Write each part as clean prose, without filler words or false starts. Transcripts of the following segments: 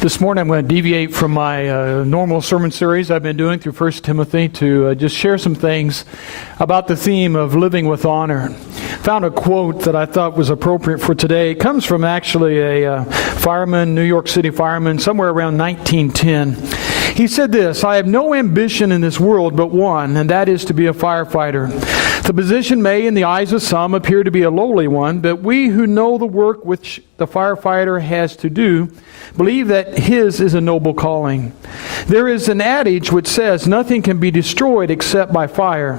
This morning I'm going to deviate from my normal sermon series I've been doing through 1 Timothy to just share some things about the theme of living with honor. Found a quote that I thought was appropriate for today. It comes from actually a fireman, New York City fireman, somewhere around 1910. He said this: "I have no ambition in this world but one, and that is to be a firefighter. The position may, in the eyes of some, appear to be a lowly one, but we who know the work which the firefighter has to do believe that his is a noble calling. There is an adage which says nothing can be destroyed except by fire.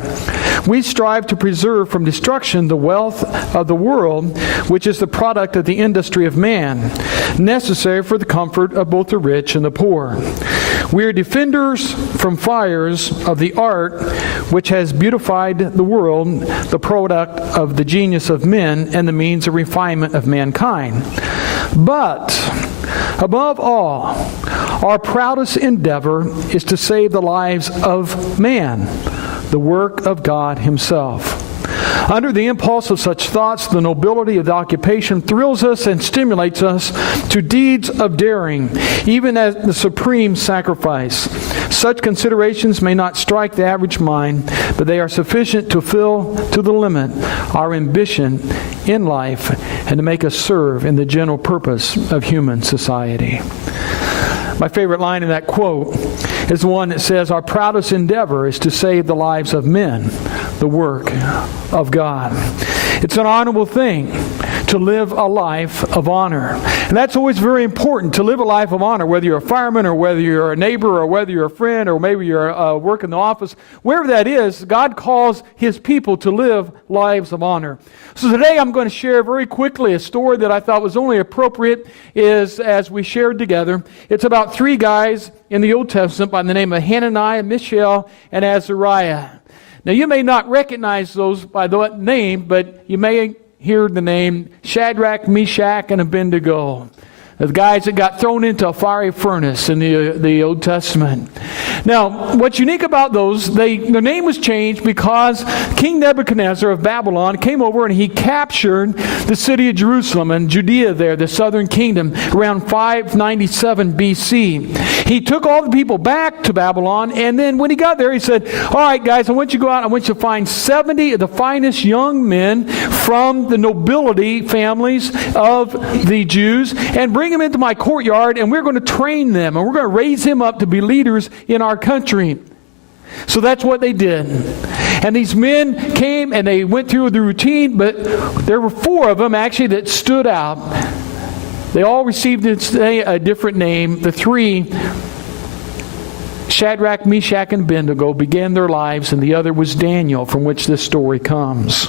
We strive to preserve from destruction the wealth of the world, which is the product of the industry of man, necessary for the comfort of both the rich and the poor. We are defenders from fires of the art which has beautified the world, the product of the genius of men and the means of refinement of mankind. But above all, our proudest endeavor is to save the lives of man, the work of God Himself. Under the impulse of such thoughts, the nobility of the occupation thrills us and stimulates us to deeds of daring, even as the supreme sacrifice. Such considerations may not strike the average mind, but they are sufficient to fill to the limit our ambition in life and to make us serve in the general purpose of human society." My favorite line in that quote is the one that says, "Our proudest endeavor is to save the lives of men, the work of God." It's an honorable thing to live a life of honor. And that's always very important, to live a life of honor, whether you're a fireman or whether you're a neighbor or whether you're a friend or maybe you're work in the office. Wherever that is, God calls His people to live lives of honor. So today I'm going to share very quickly a story that I thought was only appropriate as we shared together. It's about three guys in the Old Testament by the name of Hananiah, Mishael, and Azariah. Now, you may not recognize those by the name, but you may hear the name Shadrach, Meshach, and Abednego, the guys that got thrown into a fiery furnace in the Old Testament. Now, what's unique about those, their name was changed because King Nebuchadnezzar of Babylon came over and he captured the city of Jerusalem and Judea there, the southern kingdom, around 597 BC. He took all the people back to Babylon, and then when he got there, he said, "All right, guys, I want you to go out. I want you to find 70 of the finest young men from the nobility families of the Jews and bring them into my courtyard, and we're going to train them, and we're going to raise them up to be leaders in our country." So that's what they did. And these men came and they went through the routine, but there were four of them actually that stood out. They all received a different name. The three, Shadrach, Meshach, and Abednego, began their lives, and the other was Daniel, from which this story comes.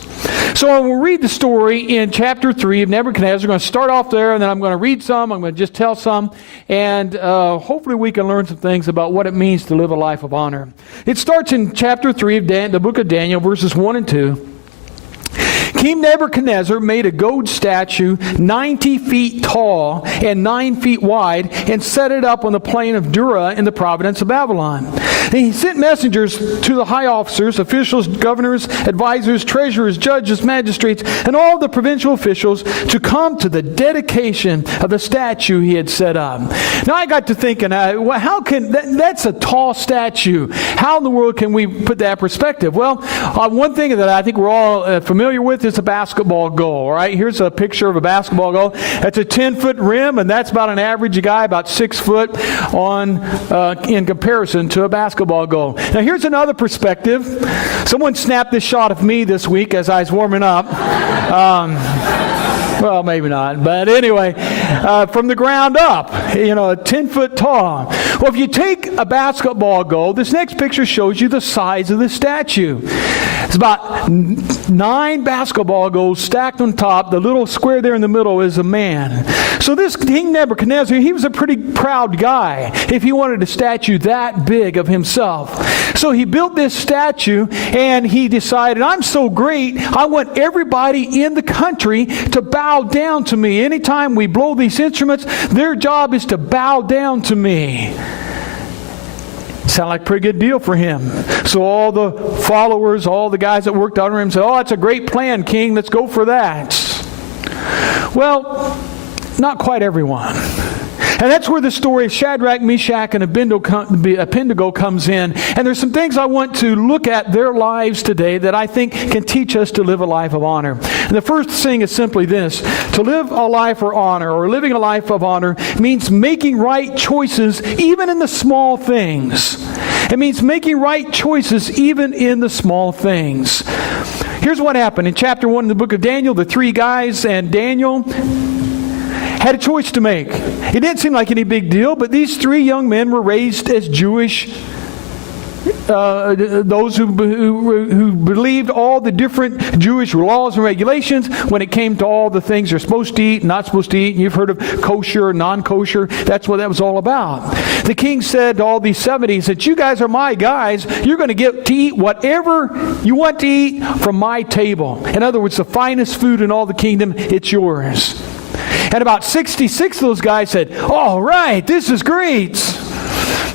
So we'll read the story in chapter 3 of Nebuchadnezzar. We're going to start off there, and then I'm going to read some. I'm going to just tell some, and hopefully we can learn some things about what it means to live a life of honor. It starts in chapter 3 of the book of Daniel, verses 1 and 2. King Nebuchadnezzar made a gold statue 90 feet tall and 9 feet wide and set it up on the plain of Dura in the province of Babylon. And he sent messengers to the high officers, officials, governors, advisors, treasurers, judges, magistrates, and all the provincial officials to come to the dedication of the statue he had set up. Now I got to thinking, how can that's a tall statue. How in the world can we put that in perspective? Well, one thing that I think we're all familiar with is a basketball goal. All right, here's a picture of a basketball goal. That's a 10-foot rim, and that's about an average guy, about 6 foot in comparison to a basketball goal. Now here's another perspective. Someone snapped this shot of me this week as I was warming up. Well, maybe not, but anyway, from the ground up, 10 foot tall. Well, if you take a basketball goal, this next picture shows you the size of the statue. It's about 9 basketball goals stacked on top. The little square there in the middle is a man. So this King Nebuchadnezzar, he was a pretty proud guy if he wanted a statue that big of himself. So he built this statue, and he decided, I'm so great, I want everybody in the country to bow down to me. Anytime we blow these instruments, their job is to bow down to me. Sound like a pretty good deal for him. So all the followers, all the guys that worked under him said, "Oh, that's a great plan, King. Let's go for that." Well, not quite everyone. And that's where the story of Shadrach, Meshach, and Abednego comes in. And there's some things I want to look at their lives today that I think can teach us to live a life of honor. And the first thing is simply this: to live a life of honor, or living a life of honor, means making right choices even in the small things. It means making right choices even in the small things. Here's what happened. In chapter 1 in the book of Daniel, the three guys and Daniel had a choice to make. It didn't seem like any big deal, but these three young men were raised as Jewish, those who believed all the different Jewish laws and regulations when it came to all the things they're supposed to eat, not supposed to eat. And you've heard of kosher, non-kosher. That's what that was all about. The king said to all these 70, he said, "You guys are my guys. You're going to get to eat whatever you want to eat from my table." In other words, the finest food in all the kingdom, it's yours. And about 66 of those guys said, "All right, this is great."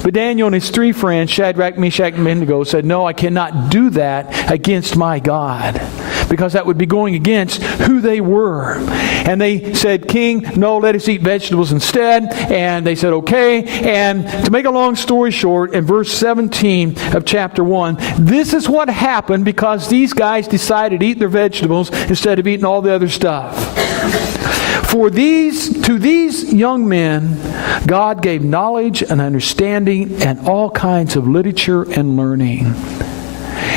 But Daniel and his three friends, Shadrach, Meshach, and Abednego, said, "No, I cannot do that against my God, because that would be going against who they were." And they said, "King, no, let us eat vegetables instead." And they said, "Okay." And to make a long story short, in verse 17 of chapter 1, this is what happened because these guys decided to eat their vegetables instead of eating all the other stuff. To these young men, God gave knowledge and understanding and all kinds of literature and learning.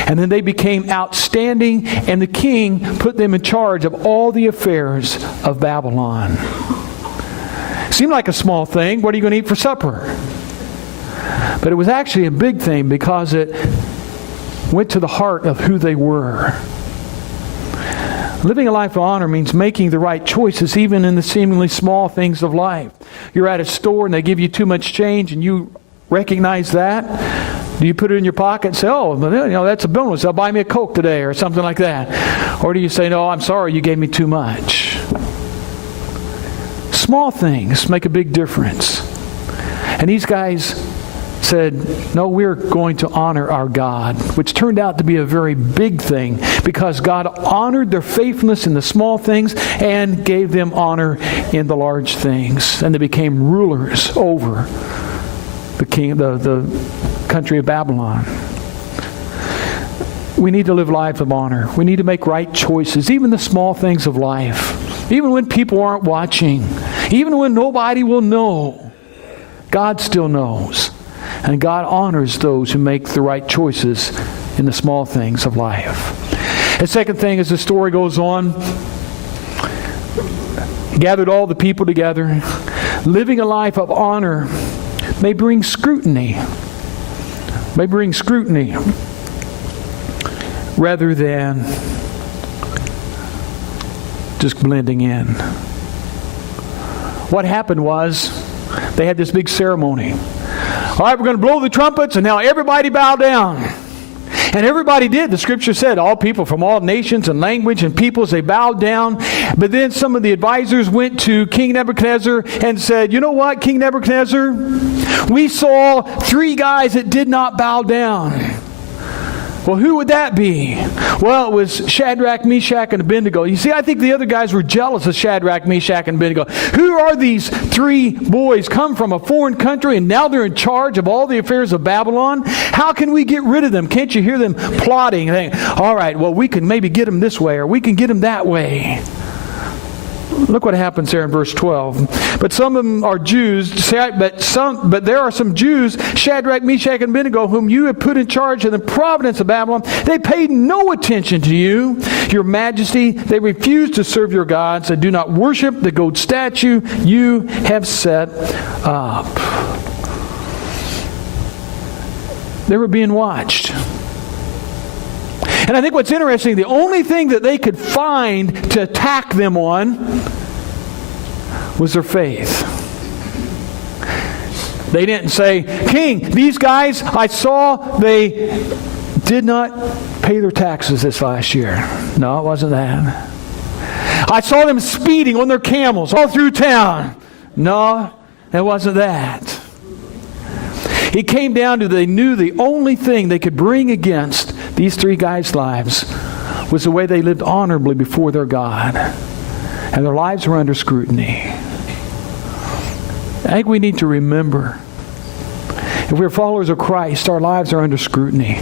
And then they became outstanding, and the king put them in charge of all the affairs of Babylon. Seemed like a small thing. What are you going to eat for supper? But it was actually a big thing because it went to the heart of who they were. Living a life of honor means making the right choices even in the seemingly small things of life. You're at a store and they give you too much change and you recognize that. Do you put it in your pocket and say, "Oh, that's a bonus. They'll buy me a Coke today," or something like that? Or do you say, "No, I'm sorry, you gave me too much"? Small things make a big difference. And these guys said, "No, we're going to honor our God," which turned out to be a very big thing because God honored their faithfulness in the small things and gave them honor in the large things. And they became rulers over the country of Babylon. We need to live lives of honor. We need to make right choices, even the small things of life. Even when people aren't watching. Even when nobody will know. God still knows. And God honors those who make the right choices in the small things of life. The second thing, as the story goes on, he gathered all the people together. Living a life of honor may bring scrutiny. May bring scrutiny rather than just blending in. What happened was they had this big ceremony. All right, we're going to blow the trumpets, and now everybody bow down. And everybody did. The scripture said all people from all nations and language and peoples, they bowed down. But then some of the advisors went to King Nebuchadnezzar and said, "You know what, King Nebuchadnezzar? We saw three guys that did not bow down." Well, who would that be? Well, it was Shadrach, Meshach, and Abednego. You see, I think the other guys were jealous of Shadrach, Meshach, and Abednego. Who are these three boys come from a foreign country and now they're in charge of all the affairs of Babylon? How can we get rid of them? Can't you hear them plotting? Thinking, all right, well, we can maybe get them this way or we can get them that way. Look what happens there in verse 12. But some of them are Jews, but there are some Jews, Shadrach, Meshach, and Abednego, whom you have put in charge of the province of Babylon. They paid no attention to you, your majesty. They refused to serve your gods. They do not worship the gold statue you have set up. They were being watched. And I think what's interesting, the only thing that they could find to attack them on was their faith. They didn't say, "King, these guys, I saw they did not pay their taxes this last year." No, it wasn't that. "I saw them speeding on their camels all through town." No, it wasn't that. It came down to they knew the only thing they could bring against these three guys' lives was the way they lived honorably before their God. And their lives were under scrutiny. I think we need to remember, if we're followers of Christ, our lives are under scrutiny.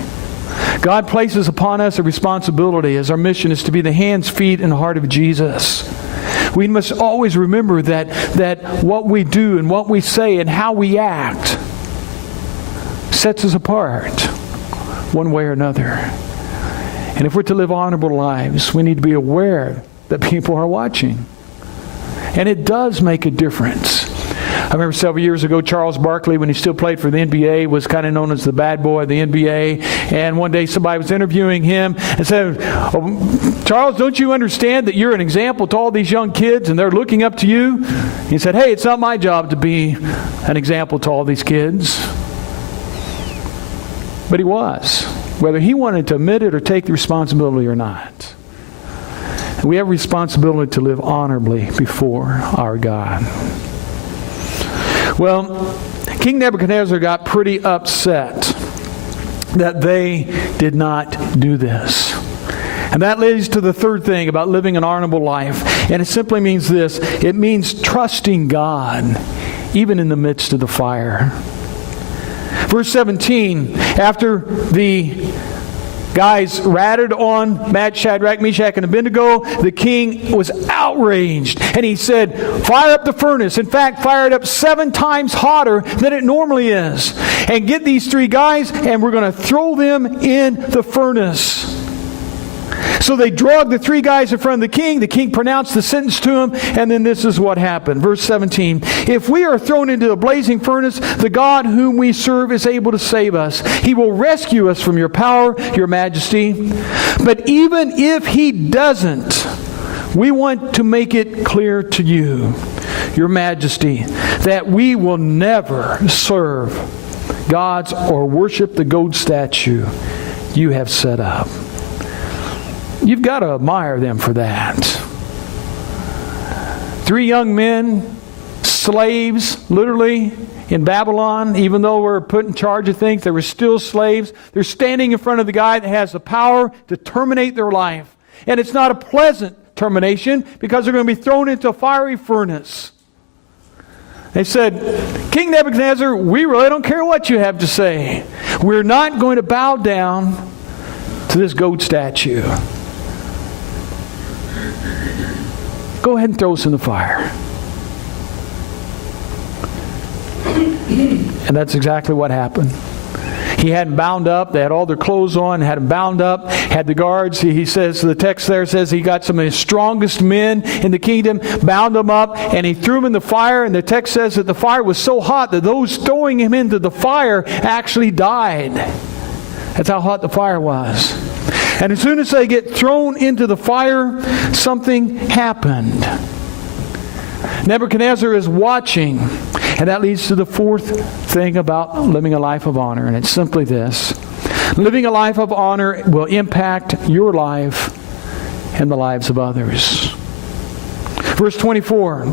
God places upon us a responsibility, as our mission is to be the hands, feet, and heart of Jesus. We must always remember that what we do and what we say and how we act sets us apart one way or another. And if we're to live honorable lives, we need to be aware that people are watching. And it does make a difference. I remember several years ago, Charles Barkley, when he still played for the NBA, was kind of known as the bad boy of the NBA. And one day somebody was interviewing him and said, "Oh, Charles, don't you understand that you're an example to all these young kids and they're looking up to you?" He said, "Hey, it's not my job to be an example to all these kids." But he was, whether he wanted to admit it or take the responsibility or not. We have a responsibility to live honorably before our God. Well, King Nebuchadnezzar got pretty upset that they did not do this. And that leads to the third thing about living an honorable life. And it simply means this. It means trusting God, even in the midst of the fire. Verse 17, after the guys ratted on Shadrach, Meshach, and Abednego, the king was outraged. And he said, "Fire up the furnace." In fact, fire it up 7 times hotter than it normally is. And get these 3 guys, and we're going to throw them in the furnace. So they dragged the 3 guys in front of the king. The king pronounced the sentence to them, and then this is what happened. Verse 17, "If we are thrown into the blazing furnace, the God whom we serve is able to save us. He will rescue us from your power, your majesty. But even if he doesn't, we want to make it clear to you, your majesty, that we will never serve gods or worship the gold statue you have set up." You've got to admire them for that. 3 young men, slaves, literally, in Babylon, even though we're put in charge of things, they were still slaves. They're standing in front of the guy that has the power to terminate their life. And it's not a pleasant termination because they're going to be thrown into a fiery furnace. They said, "King Nebuchadnezzar, we really don't care what you have to say. We're not going to bow down to this gold statue. Go ahead and throw us in the fire." And that's exactly what happened. He had them bound up. They had all their clothes on, had them bound up, had the guards. He says, the text there says he got some of his strongest men in the kingdom, bound them up, and he threw them in the fire. And the text says that the fire was so hot that those throwing him into the fire actually died. That's how hot the fire was. And as soon as they get thrown into the fire, something happened. Nebuchadnezzar is watching. And that leads to the fourth thing about living a life of honor. And it's simply this. Living a life of honor will impact your life and the lives of others. Verse 24.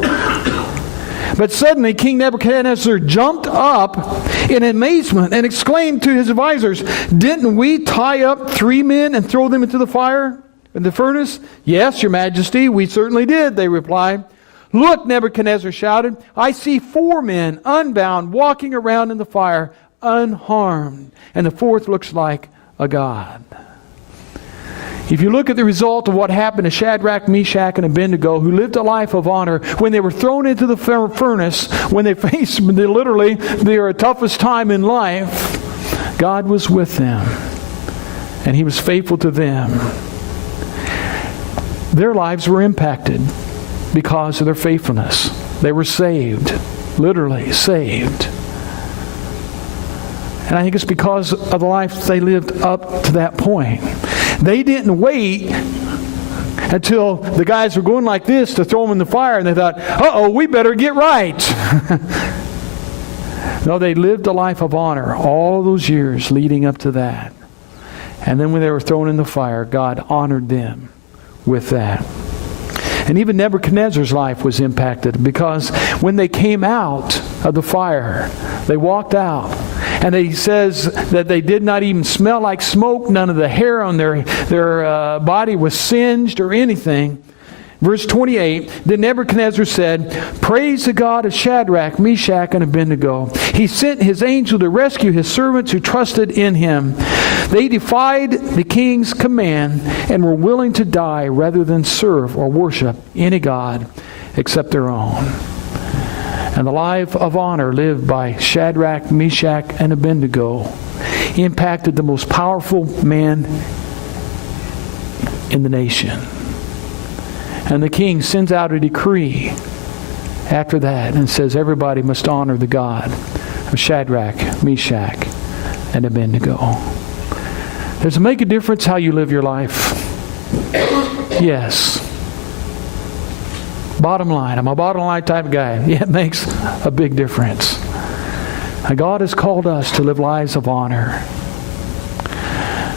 But suddenly King Nebuchadnezzar jumped up in amazement and exclaimed to his advisors, "Didn't we tie up 3 men and throw them into the fire, in the furnace?" "Yes, your majesty, we certainly did," they replied. "Look," Nebuchadnezzar shouted, "I see 4 men unbound walking around in the fire unharmed, and the 4th looks like a god." If you look at the result of what happened to Shadrach, Meshach, and Abednego, who lived a life of honor, when they were thrown into the furnace, when they faced literally their toughest time in life, God was with them, and He was faithful to them. Their lives were impacted because of their faithfulness. They were saved, literally saved. And I think it's because of the life they lived up to that point. They didn't wait until the guys were going like this to throw them in the fire, and they thought, "Uh-oh, we better get right." No, they lived a life of honor all those years leading up to that. And then when they were thrown in the fire, God honored them with that. And even Nebuchadnezzar's life was impacted because when they came out of the fire, they walked out. And he says that they did not even smell like smoke. None of the hair on their body was singed or anything. Verse 28, then Nebuchadnezzar said, praise the God of Shadrach, Meshach, and Abednego. He sent his angel to rescue his servants who trusted in him. They defied the king's command and were willing to die rather than serve or worship any god except their own. And the life of honor lived by Shadrach, Meshach, and Abednego impacted the most powerful man in the nation. And the king sends out a decree after that and says everybody must honor the God of Shadrach, Meshach, and Abednego. Does it make a difference how you live your life? Yes. Bottom line, I'm a bottom line type of guy. Yeah, it makes a big difference. And God has called us to live lives of honor.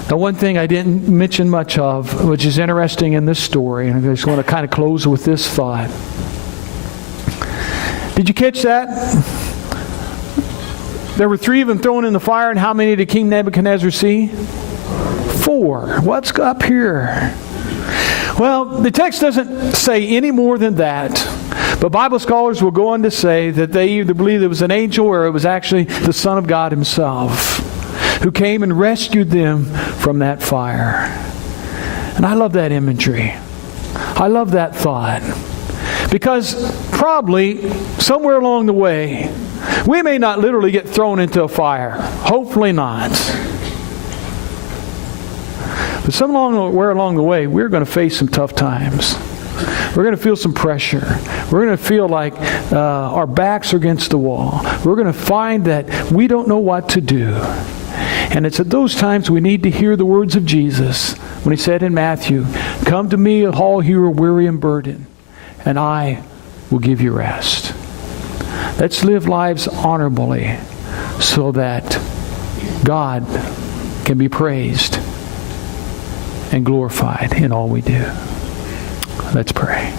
Now, one thing I didn't mention much of, which is interesting in this story, and I just want to kind of close with this thought. Did you catch that? There were 3 of them thrown in the fire, and how many did King Nebuchadnezzar see? 4. What's up here? Well, the text doesn't say any more than that. But Bible scholars will go on to say that they either believe it was an angel or it was actually the Son of God himself who came and rescued them from that fire. And I love that imagery. I love that thought. Because probably somewhere along the way, we may not literally get thrown into a fire. Hopefully not. But somewhere along the way, we're going to face some tough times. We're going to feel some pressure. We're going to feel like our backs are against the wall. We're going to find that we don't know what to do. And it's at those times we need to hear the words of Jesus when he said in Matthew, come to me, all you who are weary and burdened, and I will give you rest. Let's live lives honorably so that God can be praised and glorified in all we do. Let's pray.